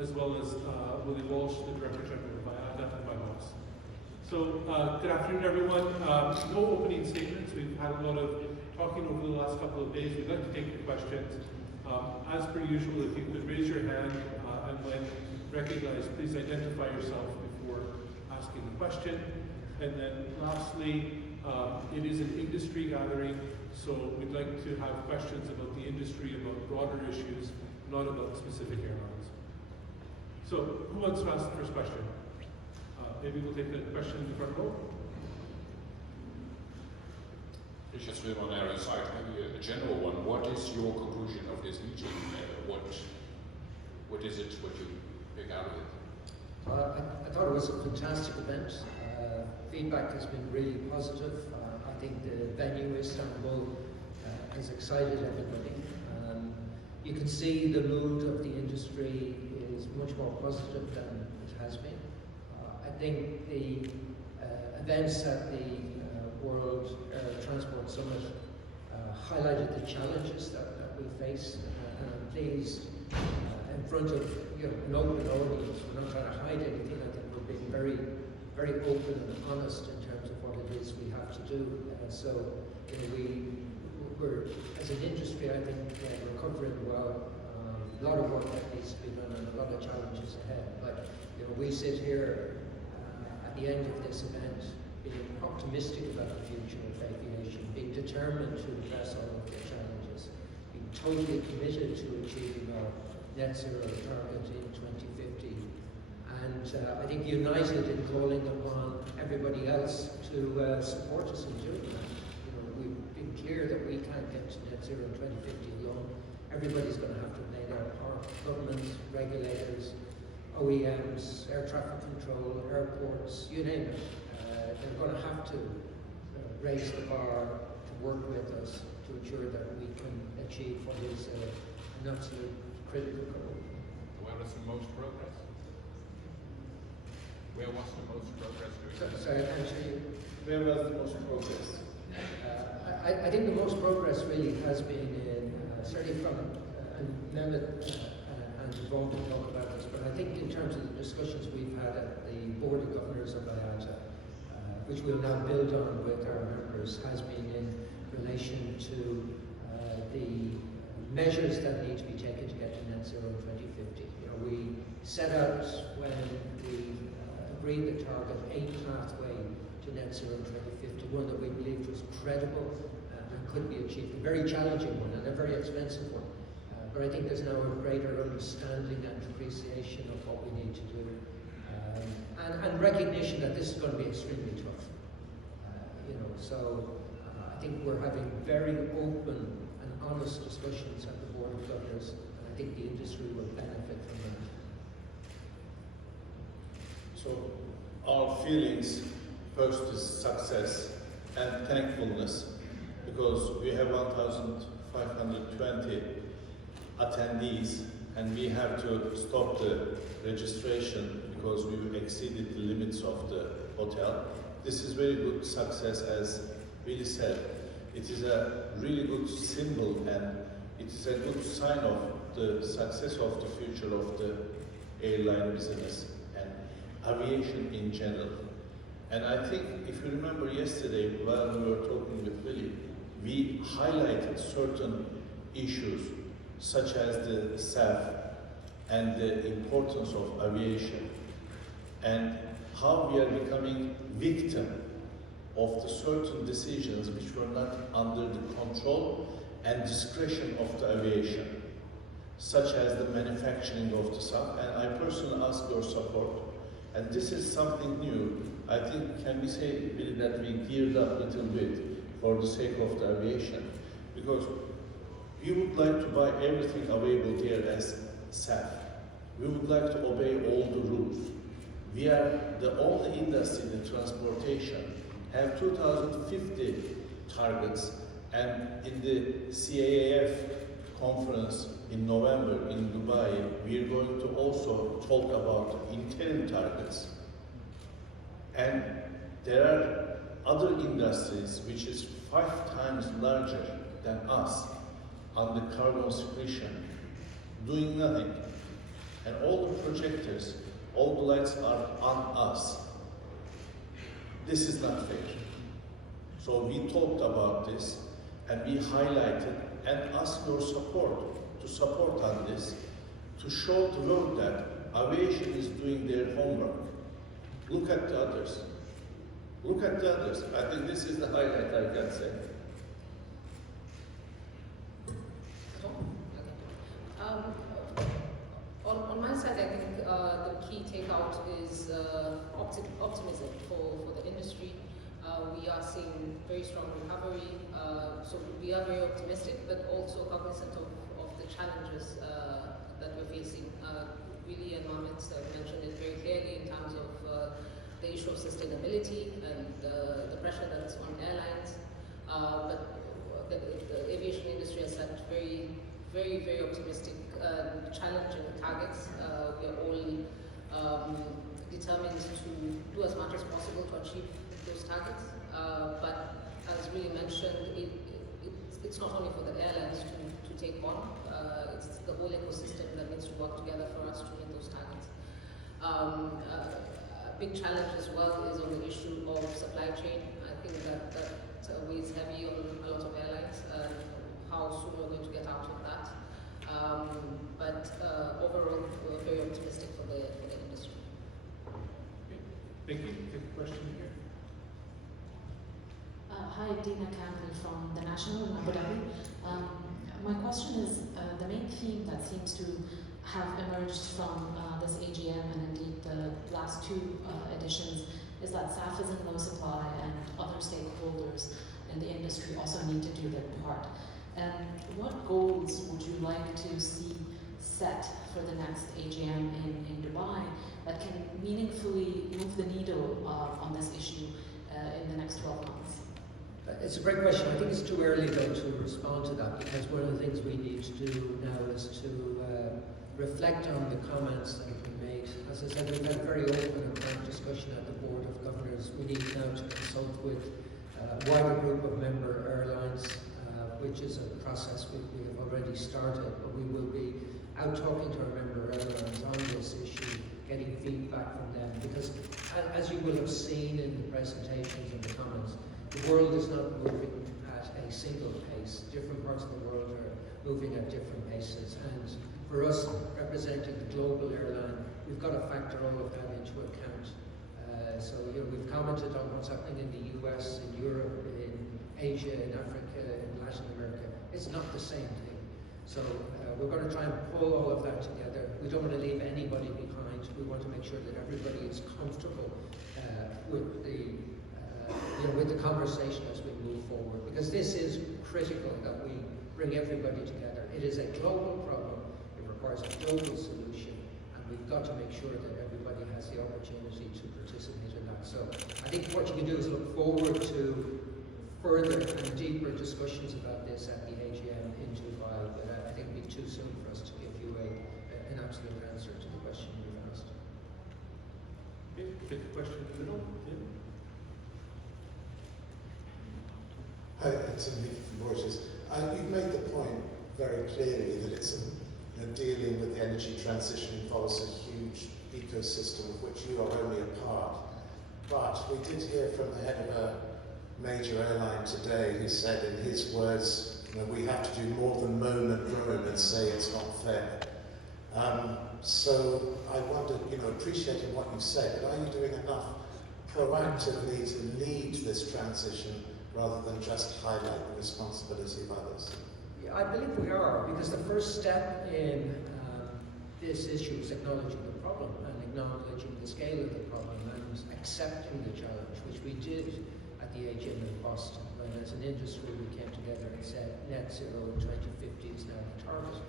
as well as Willie Walsh, the Director General of IATA, and my boss. So, good afternoon, everyone. No opening statements. We've had a lot of talking over the last couple of days. We'd like to take your questions. As per usual, if you could raise your hand and when recognized, please identify yourself before asking the question. And then lastly, it is an industry gathering, so we'd like to have questions about the industry, about broader issues, not about specific airlines. So, who wants to ask the first question? Maybe we'll take the question in the front row. It's just with on our side, maybe a general one. What is your conclusion of this meeting? What is it, what you pick out of it? I thought it was a fantastic event. Feedback has been really positive. I think the venue, Istanbul, has excited everybody. You can see the mood of the industry is much more positive than it has been. I think the events at the World Transport Summit highlighted the challenges that we face, and I'm pleased in front of an open audience. We're not trying to hide anything. I think we're being very, very open and honest in terms of what it is we have to do. We're as an industry, I think, we're covering well. A lot of work that needs to be done and a lot of challenges ahead. But we sit here at the end of this event being optimistic about the future of aviation, being determined to address all of the challenges, being totally committed to achieving our net zero target in 2050, and I think united in calling upon everybody else to support us in doing that. We've been clear that we can't get to net zero in 2050 alone. Everybody's going to have to play their part. Governments, regulators, OEMs, air traffic control, airports, you name it. They're going to have to raise the bar to work with us to ensure that we can achieve what is an absolute critical goal. Where was the most progress? Where was the most progress doing? Sorry, I can't hear you. Where was the most progress? I think the most progress really has been in, certainly from, and Mehmet and Yvonne will talk about this, but I think in terms of the discussions we've had at the Board of Governors of IATA, which we'll now build on with our members, has been in relation to the measures that need to be taken to get to net zero in 2050. We set out when we agreed the target a pathway to net zero in 2050, one that we believed was credible and could be achieved, a very challenging one and a very expensive one. But I think there's now a greater understanding and appreciation of what we need to do, and recognition that this is going to be extremely tough. I think we're having very open and honest discussions at the Board of Governors, and I think the industry will benefit from that. So our feelings first is success and thankfulness, because we have 1,520 attendees and we have to stop the registration because we exceeded the limits of the hotel. This is very good success, as Willie said. It is a really good symbol and it is a good sign of the success of the future of the airline business and aviation in general. And I think if you remember yesterday while we were talking with Willie, we highlighted certain issues such as the SAF and the importance of aviation and how we are becoming victim of the certain decisions which were not under the control and discretion of the aviation, such as the manufacturing of the SAF. And I personally ask your support. And this is something new. I think, can we say really that we geared up a little bit for the sake of the aviation? Because we would like to buy everything available here as SAF. We would like to obey all the rules. We are the only industry in transportation have 2050 targets, and in the CAAF conference in November in Dubai, we are going to also talk about interim targets. And there are other industries which is 5 times larger than us on the carbon sequestration, doing nothing. and all the projectors, all the lights are on us. This is not fair. So we talked about this, and we highlighted and asked your support to support on this, to show the world that aviation is doing their homework. Look at the others. Look at the others. I think this is the highlight I can say. On my side, I think the key takeout is optimism for the industry. We are seeing very strong recovery, so we are very optimistic, but also cognizant of the challenges that we're facing. Willie and Mehmet mentioned it very clearly in terms of the issue of sustainability and the pressure that's on airlines. But the aviation industry has set very, very, very optimistic, challenging targets. We are all determined to do as much as possible to achieve those targets. But as Willie mentioned, it's not only for the airlines to take on, it's the whole ecosystem that needs to work together for us to meet those targets. A big challenge as well is on the issue of supply chain. I think that weighs heavy on a lot of airlines and how soon we're going to get out of that. But overall, we're very optimistic for the industry. Okay. Thank you. Take a question here. Hi, Dina Campbell from the National in Abu Dhabi. My question is, the main theme that seems to have emerged from this AGM and indeed the last two editions is that SAF is in low supply and other stakeholders in the industry also need to do their part. What goals would you like to see set for the next AGM in Dubai that can meaningfully move the needle on this issue in the next 12 months? It's a great question. I think it's too early though to respond to that, because one of the things we need to do now is to reflect on the comments that have been made. As I said, we've had a very open and frank discussion at the Board of Governors. We need now to consult with a wider group of member airlines, which is a process we have already started, but we will be out talking to our member airlines on this issue, getting feedback from them, because as you will have seen in the presentations and the comments, the world is not moving at a single pace. Different parts of the world are moving at different paces, and for us, representing the global airline, we've got to factor all of that into account. So we've commented on what's happening in the US, in Europe, in Asia, in Africa, in Latin America. It's not the same thing. So we're going to try and pull all of that together. We don't want to leave anybody behind. We want to make sure that everybody is comfortable with the conversation as we move forward, because this is critical that we bring everybody together. It is a global problem. It requires a global solution, and we've got to make sure that everybody has the opportunity to participate in that. So I think what you can do is look forward to further and deeper discussions about this at the AGM in Dubai, but I think it'd be too soon for us to give you an absolute answer to the question you've asked. Okay, take a question in the middle. Yeah. Hi, it's Nick from Reuters. You've made the point very clearly that it's dealing with the energy transition involves a huge ecosystem of which you are only a part. But we did hear from the head of a major airline today who said, in his words, we have to do more than moan and groan and say it's not fair. So I wondered, appreciating what you said, but are you doing enough proactively to lead this transition rather than just highlight the responsibility of others? Yeah, I believe we are, because the first step in this issue is acknowledging the problem and acknowledging the scale of the problem and accepting the challenge, which we did at the AGM in Boston, when as an industry we came together and said net zero in 2050 is now the target.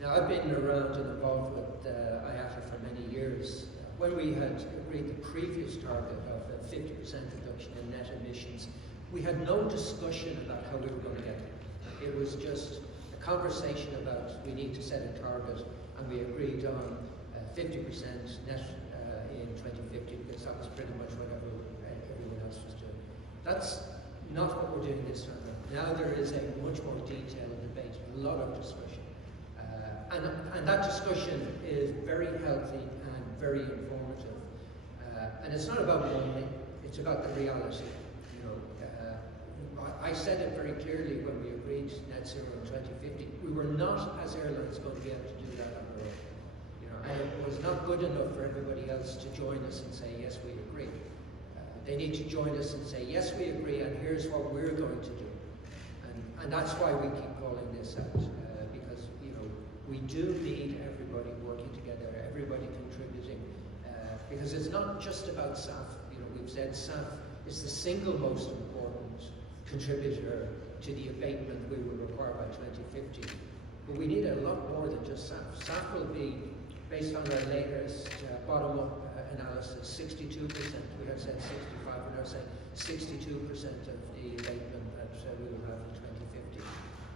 Now I've been around and involved with IATA for many years. When we had agreed the previous target of a 50% reduction in net emissions, we had no discussion about how we were going to get there. It was just a conversation about we need to set a target, and we agreed on 50% net in 2050, because that was pretty much what everyone else was doing. That's not what we're doing this time. Now there is a much more detailed debate, a lot of discussion, And that discussion is very healthy and very informative. And it's not about moaning, it's about the reality. You know, I said it very clearly when we agreed net zero in 2050. We were not, as airlines, going to be able to do that on our own. You know, and it was not good enough for everybody else to join us and say, yes, we agree. They need to join us and say, yes, we agree, and here's what we're going to do. And that's why we keep calling this out, because, you know, we do need everybody working together, everybody contributing, because it's not just about SAF. You know, we've said SAF is the single most important contributor to the abatement we will require by 2050. But we need a lot more than just SAF. SAF will be, based on our latest bottom-up analysis, 62%. We have said 65, we're now saying 62% of the abatement that we will have in 2050.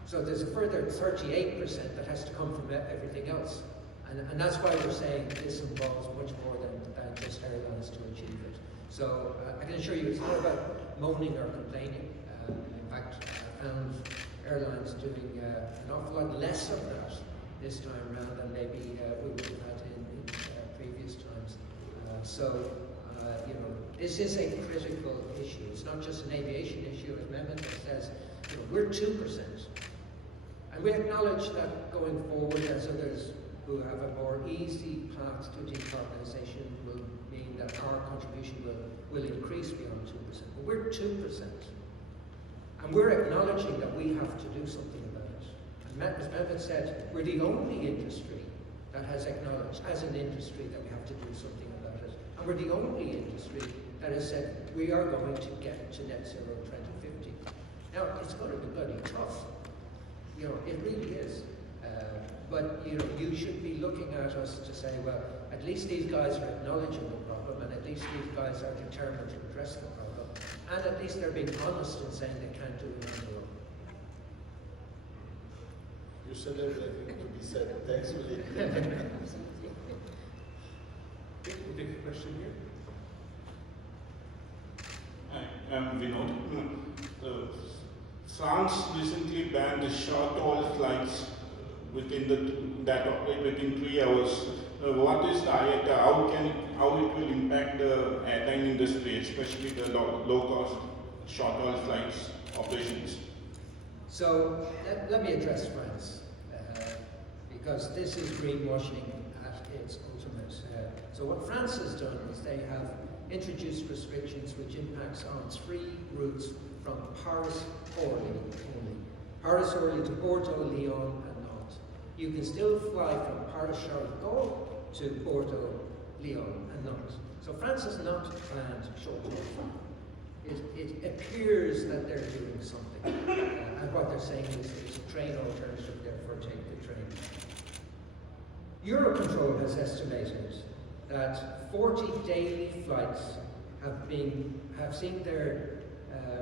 So there's a further 38% that has to come from everything else. And that's why we're saying this involves much more than just airlines to achieve it. So I can assure you it's not about moaning or complaining. In fact, I found airlines doing an awful lot less of that this time around than maybe we would have had in previous times. You know, this is a critical issue. It's not just an aviation issue, as Mehmet says. You know, we're 2%. And we acknowledge that going forward, as others who have a more easy path to decarbonisation will mean that our contribution will increase beyond 2%. But we're 2%. And we're acknowledging that we have to do something about it. And as Mehmet said, we're the only industry that has acknowledged, as an industry, that we have to do something about it. And we're the only industry that has said we are going to get to net zero in 2050. Now, it's going to be bloody tough. You know, it really is. But you know, you should be looking at us to say, well, at least these guys are acknowledging the problem, and at least these guys are determined to address the problem, and at least they're being honest in saying they can't do it on their own. You said everything to be said. Thanks, Willie. Absolutely. Okay, we'll take a question here. Hi, I'm Vinod. France recently banned the short-haul flights that operate within 3 hours. What is the IATA? How it will impact the airline industry, especially the low-cost short-haul flights operations? So let me address France, because this is greenwashing at its ultimate. So what France has done is they have introduced restrictions which impacts on 3 routes from Paris-Orly only. Paris-Orly to Bordeaux, Lyon and Nantes. You can still fly from Paris-Charles de Gaulle to Bordeaux, Lyon and Nantes. So France has not planned short-haul flight. It appears that they're doing something. And what they're saying is it's a train alternative, therefore take the train. Eurocontrol has estimated that 40 daily flights have seen their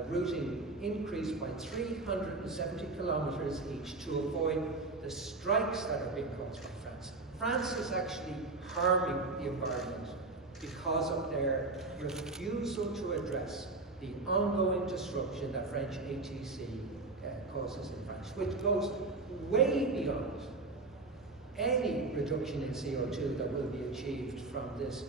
routing increased by 370 kilometres each to avoid the strikes that are being caused by France. France is actually harming the environment because of their refusal to address the ongoing disruption that French ATC causes in France, which goes way beyond any reduction in CO2 that will be achieved from this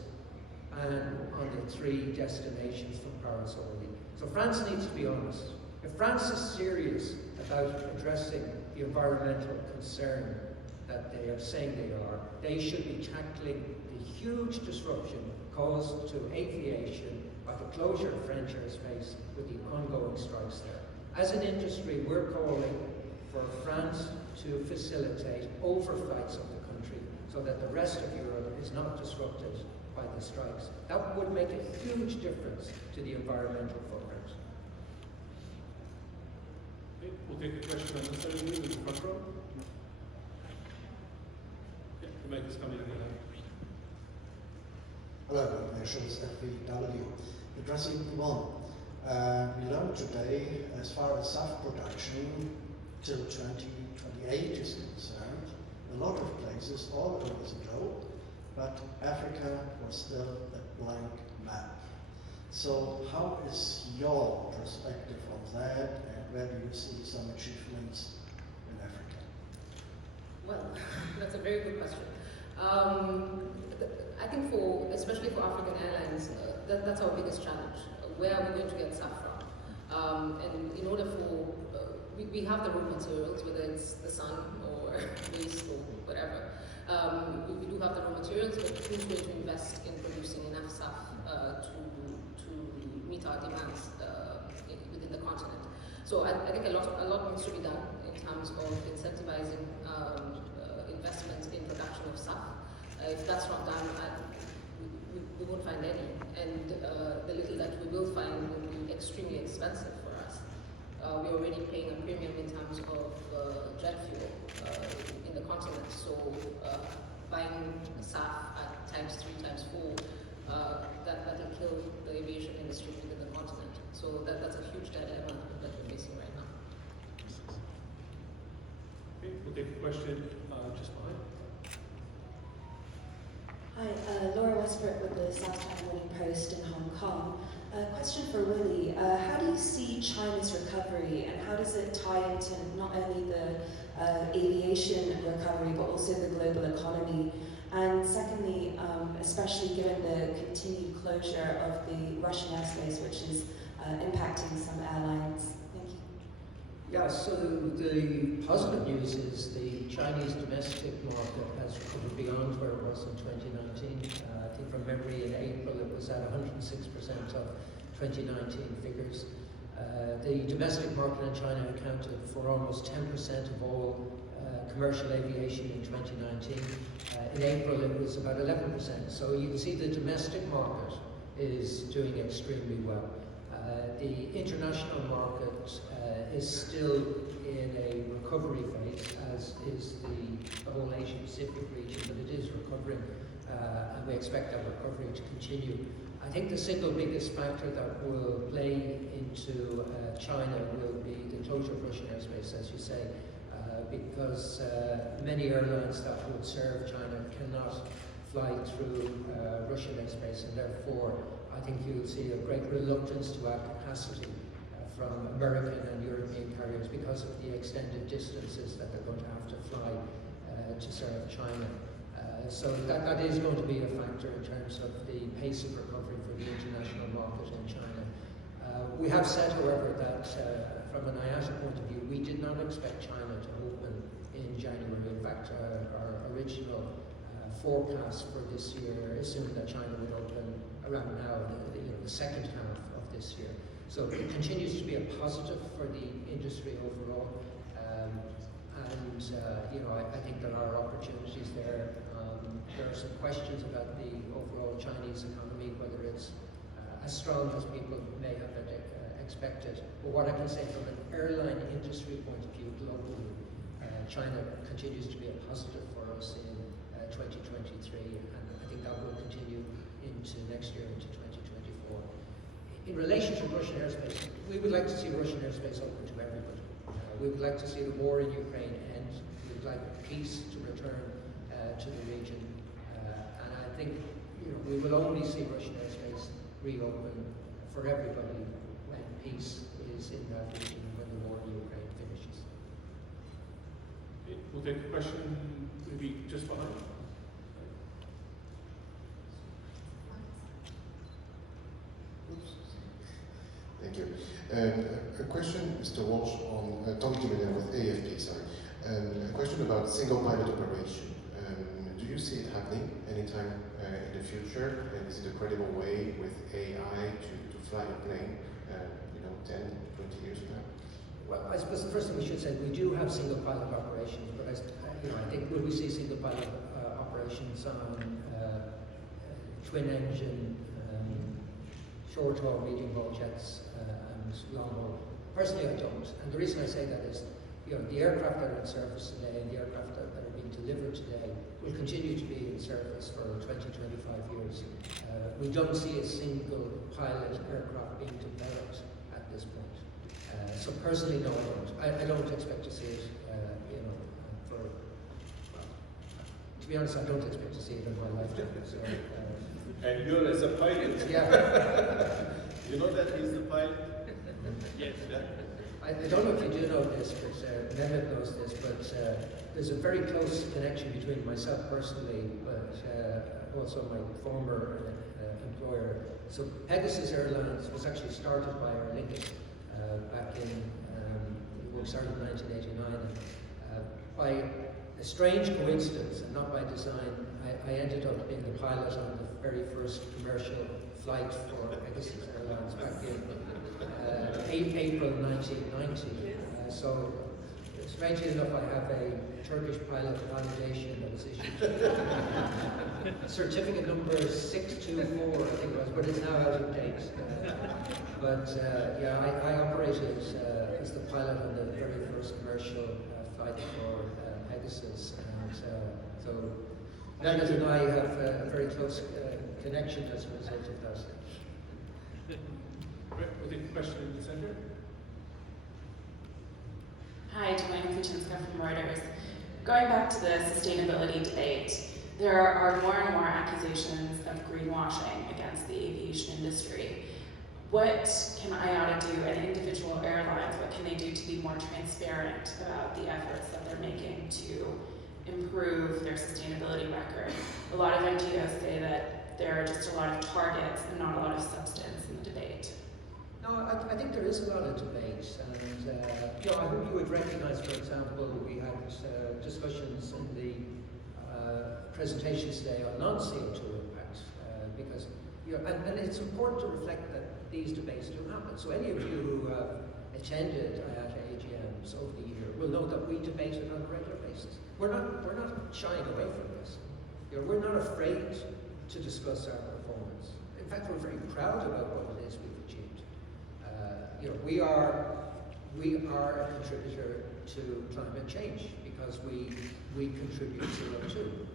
ban on the 3 destinations from Paris-Orly. So France needs to be honest. If France is serious about addressing the environmental concern that they are saying they are, they should be tackling the huge disruption caused to aviation by the closure of French airspace with the ongoing strikes there. As an industry, we're calling for France to facilitate overflights of the country so that the rest of Europe is not disrupted by the strikes. That would make a huge difference to the environmental footprint. Okay, we'll take a question on this side of you in the front row. Yeah, the mic is coming in. Hello, Nations FVW. Addressing Yvonne, we learned today, as far as SAF production till 2028 is concerned, a lot of places all over the globe, but Africa was still a blank map. So how is your perspective on that, and where do you see some achievements in Africa? Well, that's a very good question. I think especially for African airlines, that's our biggest challenge. Where are we going to get staff from? And in order for, we have the raw materials, whether it's the sun or waste or whatever. We do have the raw materials, but who's going to invest in producing enough staff to meet our demands within the continent? So I think a lot needs to be done in terms of incentivizing investment in production of staff. If that's not done, we won't find any, and the little that we will find will be extremely expensive for us. We're already paying a premium in terms of jet fuel in the continent, so buying SAF at ×3, ×4, that'll kill the aviation industry within the continent. So that's a huge dilemma that we're facing right now. Okay, we'll take a question just behind. Hi, Laura Westbrook with the South China Morning Post in Hong Kong. Question for Willie. How do you see China's recovery, and how does it tie into not only the aviation recovery but also the global economy? And secondly, especially given the continued closure of the Russian airspace, which is impacting some airlines. Thank you. Yeah, so the positive news is the Chinese domestic market has recovered beyond where it was in 2019. I think from memory in April it was at 106% of 2019 figures. The domestic market in China accounted for almost 10% of all commercial aviation in 2019. In April it was about 11%. So you can see the domestic market is doing extremely well. The international market is still in a recovery phase, as is the whole Asia Pacific region, but it is recovering, and we expect that recovery to continue. I think the single biggest factor that will play into China will be the closure of Russian airspace, as you say, because many airlines that would serve China cannot fly through Russian airspace, and therefore I think you'll see a great reluctance to add capacity from American and European carriers because of the extended distances that they're going to have to fly to serve China. So that is going to be a factor in terms of the pace of recovery for the international market in China. We have said, however, that from an IATA point of view, we did not expect China to open in January. In fact, our original forecast for this year assumed that China would open around now, the second half of this year. So it continues to be a positive for the industry overall, and I think there are opportunities there. There are some questions about the overall Chinese economy, whether it's as strong as people may have expected. But what I can say from an airline industry point of view globally, China continues to be a positive for us in 2023, and I think that will continue into next year, into 2024. In relation to Russian airspace, we would like to see Russian airspace open to everybody. We would like to see the war in Ukraine end. We would like peace to return to the region. And I think we will only see Russian airspace reopen for everybody when peace is in that region, when the war in Ukraine finishes. Okay, we'll take a question maybe just behind. Thank you. A question, Mr. Walsh, on Tommy Jimenez with AFP, sorry. A question about single pilot operation. Do you see it happening anytime in the future? And is it a credible way with AI to fly a plane, 10, 20 years from now? Well, I suppose the first thing we should say, we do have single pilot operations, but I think will we see single pilot operations on twin engine, short haul, medium haul jets, and long haul? Personally, I don't. And the reason I say that is, the aircraft that are in service today and the aircraft that are being delivered today will continue to be in service for 20, 25 years. We don't see a single pilot aircraft being developed at this point. So personally, no, I don't expect to see it, to be honest, I don't expect to see it in my lifetime. So, And you're as a pilot. Yeah. You know that he's the pilot? Yes. Yeah. I don't know if you do know this, but Mehmet knows this, but there's a very close connection between myself personally, but also my former employer. So Pegasus Airlines was actually started by Aer Lingus back in, we started in 1989. By a strange coincidence, and not by design, I ended up being the pilot on the very first commercial flight for Pegasus Airlines back in April 1990. So, strangely enough, I have a Turkish pilot validation that was issued. Certificate number 624, I think it was, but it's now out of date. Yeah, I operated as the pilot on the very first commercial flight for Pegasus, and so Nane and I have a very close connection as a result of that. Right, we'll take a question in the center. Hi, Joanna Kuchinska from Reuters. Going back to the sustainability debate, there are more and more accusations of greenwashing against the aviation industry. What can IATA do, and individual airlines, what can they do to be more transparent about the efforts that they're making to improve their sustainability record? A lot of NGOs say that there are just a lot of targets and not a lot of substance in the debate. No, I think there is a lot of debate, and I hope you would recognise, for example, we had discussions in the presentations today on non-CO2 impacts, because and it's important to reflect that these debates do happen. So any of you who have attended IATA AGMs over the year will know that we debate it on a regular basis. We're not shying away from this. We're not afraid to discuss our performance. In fact, we're very proud about what it is we've achieved. We are a contributor to climate change because we contribute CO2.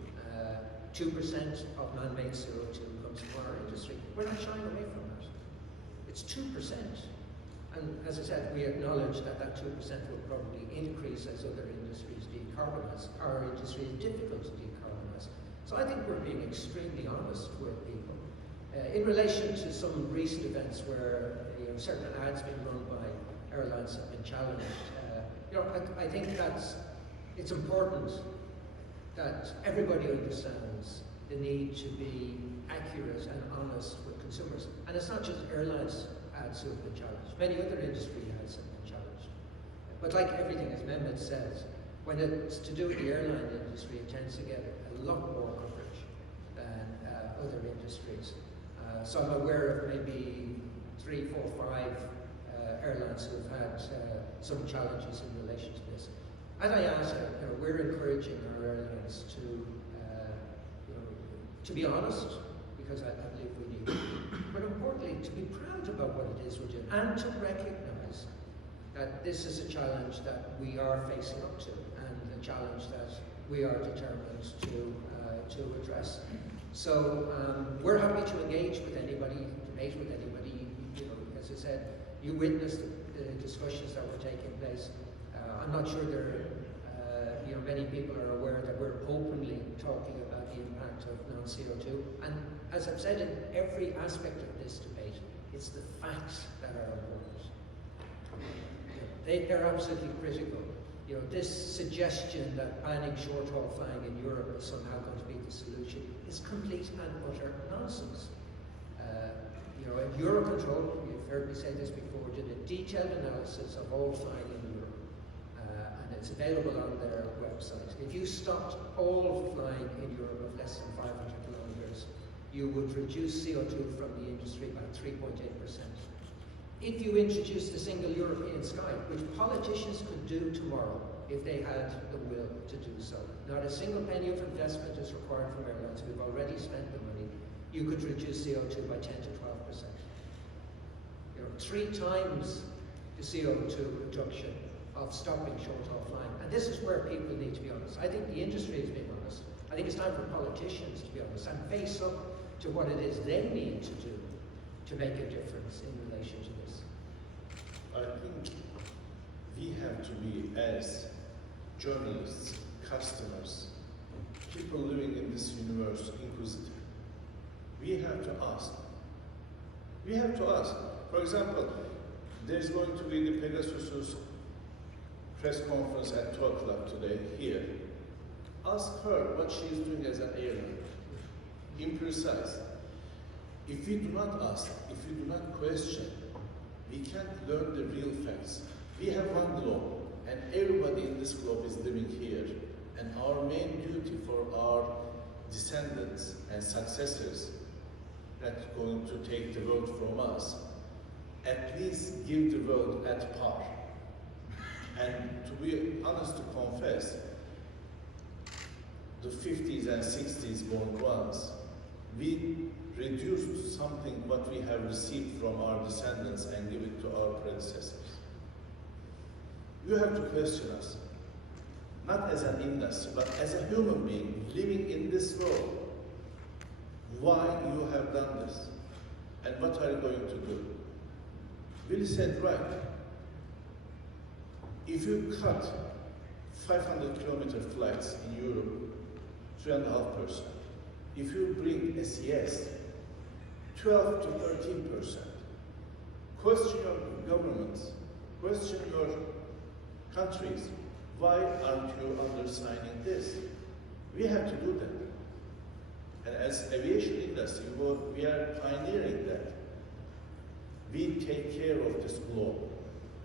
2% of man-made CO2 comes from our industry. We're not shying away from that. It's 2%. And as I said, we acknowledge that 2% will probably increase as other industries decarbonize. Our industry is difficult to decarbonize. So I think we're being extremely honest with people. In relation to some recent events where certain ads being run by airlines have been challenged, I think it's important that everybody understands the need to be accurate and honest with consumers. And it's not just airlines ads who have been challenged. Many other industry ads have been challenged. But like everything, as Mehmet says, when it's to do with the airline industry, it tends to get a lot more coverage than other industries. So I'm aware of maybe 3, 4, 5 airlines who have had some challenges in relation to this. At IATA, we're encouraging our airlines to be honest, because I believe we need to, but importantly, to be proud about what it is we're doing, and to recognise that this is a challenge that we are facing up to, and a challenge that we are determined to address. So we're happy to engage with anybody, debate with anybody. As I said, you witnessed the discussions that were taking place. I'm not sure many people are aware that we're openly talking about the impact of non-CO2. And as I've said in every aspect of this debate, it's the facts that are important. They're absolutely critical. This suggestion that banning short-haul flying in Europe is somehow going to be the solution is complete and utter nonsense. Eurocontrol, you've heard me say this before, did a detailed analysis of all flying in Europe, and it's available on their website. If you stopped all flying in Europe of less than 500 kilometers, you would reduce CO2 from the industry by 3.8%. If you introduced a single European sky, which politicians could do tomorrow if they had the will to do so, not a single penny of investment is required from airlines, we've already spent the money, you could reduce CO2 by 10 to 12%. 3 times the CO2 reduction of stopping short-haul flying. And this is where people need to be honest. I think the industry is being honest. I think it's time for politicians to be honest and face up to what it is they need to do to make a difference in relation to this. I think we have to be, as journalists, customers, people living in this universe, inquisitive. We have to ask. We have to ask. For example, There's going to be the Pegasus press conference at 2 o'clock today here. Ask her what she is doing as an airline. Imprecise. If we do not ask, if we do not question, we can't learn the real facts. We have one globe, and everybody in this globe is living here. And our main duty for our descendants and successors that are going to take the world from us, at least give the world at par. And to be honest, to confess, the 50s and 60s born ones, we reduced something what we have received from our descendants and give it to our predecessors. You have to question us, not as an industry, but as a human being living in this world. Why you have done this, and what are you going to do? Willie said right. If you cut 500-kilometer flights in Europe, 3.5%. If you bring SES, 12 to 13%. Question your governments, question your countries. Why aren't you undersigning this? We have to do that. And as aviation industry, we are pioneering that. We take care of this globe.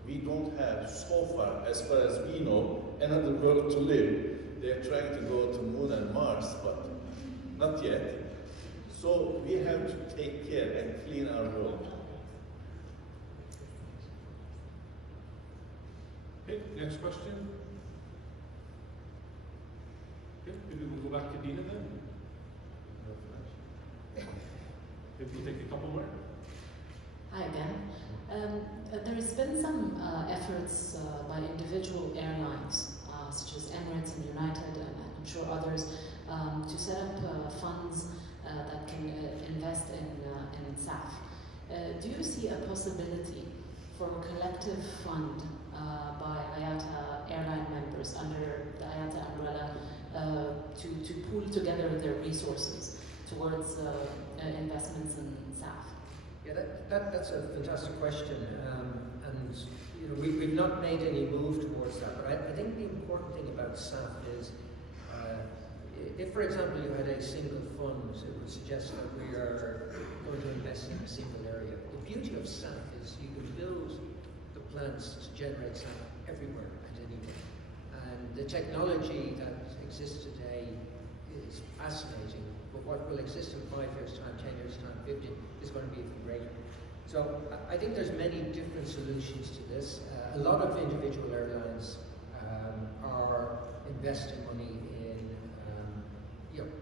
We don't have, so far as we know, another world to live. They're trying to go to Moon and Mars, but not yet. So we have to take care and clean our world. Okay, next question. Okay, maybe we'll go back to Dina then. Maybe we'll take a couple more. Hi again. There has been some efforts by individual airlines, such as Emirates and United, and I'm sure others, to set up funds that can invest in SAF. Do you see a possibility for a collective fund by IATA airline members under the IATA umbrella to pool together their resources towards investments in SAF? Yeah, that's a fantastic question, and you know, we've not made any move towards that. But I think the important thing about SAF is, if, for example, you had a single fund, it would suggest that we are going to invest in a single area. The beauty of SAF is you can build the plants to generate SAF everywhere and anywhere, and the technology that exists today is fascinating. But what will exist in 5 years' time, 10 years' time, 15 is going to be even greater. So I think there's many different solutions to this. A lot of individual airlines are investing money in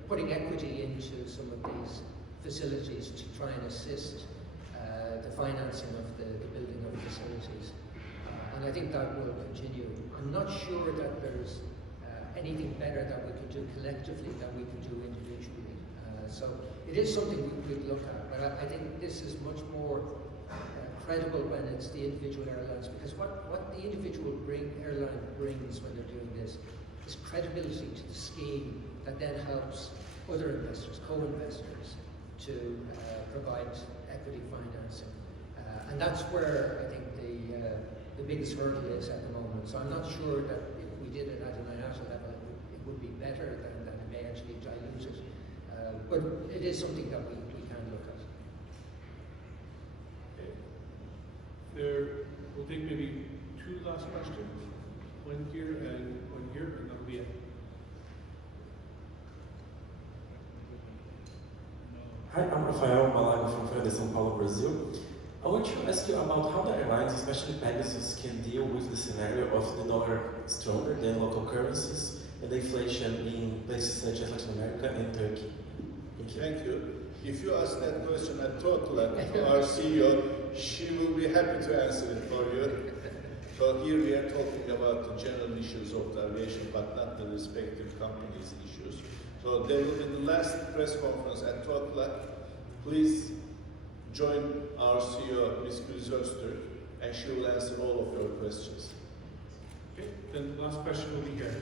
putting equity into some of these facilities to try and assist the financing of the building of facilities. And I think that will continue. I'm not sure that there's anything better that we could do collectively than we could do individually. So it is something we'd look at, but I think this is much more credible when it's the individual airlines, because what the individual airline brings when they're doing this is credibility to the scheme that then helps other investors, co-investors, to provide equity financing. And that's where I think the biggest hurdle is at the moment. So I'm not sure that if we did it at an IATA level, it would be better than it may actually dilute it. But it is something that we can look at. Okay. We'll take maybe 2 last questions. One here, and that'll be it. Hi, I'm Rafael Malago from Folha de São Paulo, Brazil. I want to ask you about how the airlines, especially Pegasus, can deal with the scenario of the dollar stronger than local currencies and the inflation in places such as Latin America and Turkey. Thank you. If you ask that question at total to our CEO, she will be happy to answer it for you. So here we are talking about the general issues of the aviation, but not the respective companies' issues. So there will be the last press conference at 2 o'clock. Please join our CEO, Ms. Öztürk, and she will answer all of your questions. Okay, then the last question will be here.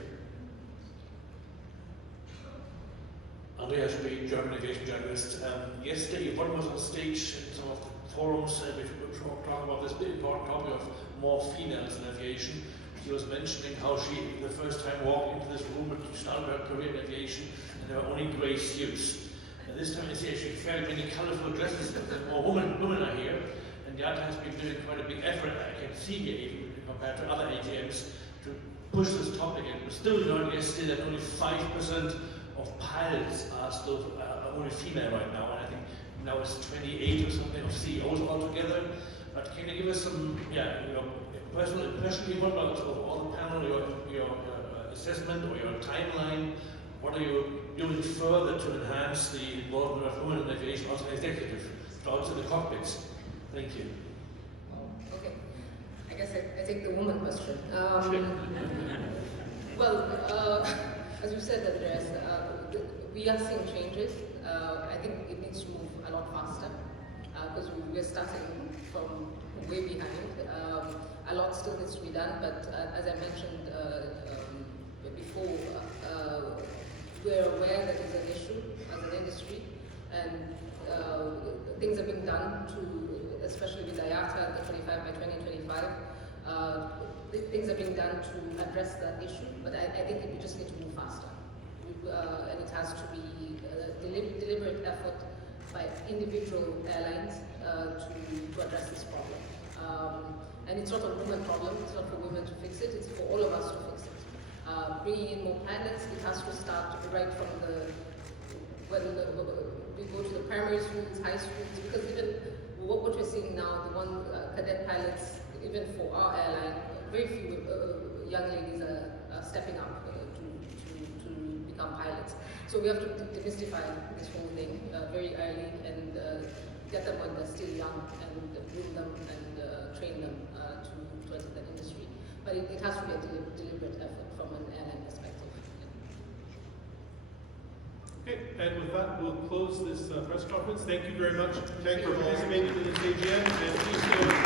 Andreas Spiel, German aviation journalist. Yesterday, Yvonne was on stage in some of the forums which talk about this big important topic of more females in aviation. She was mentioning how she, the first time, walked into this room and started her career in aviation, and there were only grey suits. And this time I see actually fairly many colourful dresses, that more women are here, and IATA has been doing quite a big effort, I can see here, even compared to other AGMs, to push this topic in. But still, you know, still that only 5% of pilots are still only female right now, and I think now it's 28 or something of CEOs altogether. But can you give us some, personal impression, Yvonne, about all the panel, your assessment or your timeline? What are you doing further to enhance the involvement of women in aviation, also executive, also the cockpits? Thank you. Okay. I guess I take the woman question. As you said, Andreas, we are seeing changes. I think it needs to move a lot faster because we're starting from way behind. A lot still needs to be done, but as I mentioned before, we're aware that it's an issue as an industry, and things are being done to, especially with IATA, the 25 by 2025, things are being done to address that issue, but I think we just need to move faster. And it has to be a deliberate effort by individual airlines to address this problem. And it's not a women problem, it's not for women to fix it, it's for all of us to fix it. Bringing in more pilots, it has to start right from when we go to the primary schools, high schools, because even what we're seeing now, the one cadet pilots, even for our airline, very few young ladies are stepping up to become pilots. So we have to demystify this whole thing very early and get them when they're still young and groom them and train them to enter the industry. But it has to be a deliberate effort from an airline perspective. Okay, and with that, we'll close this press conference. Thank you very much for participating in this AGM, and please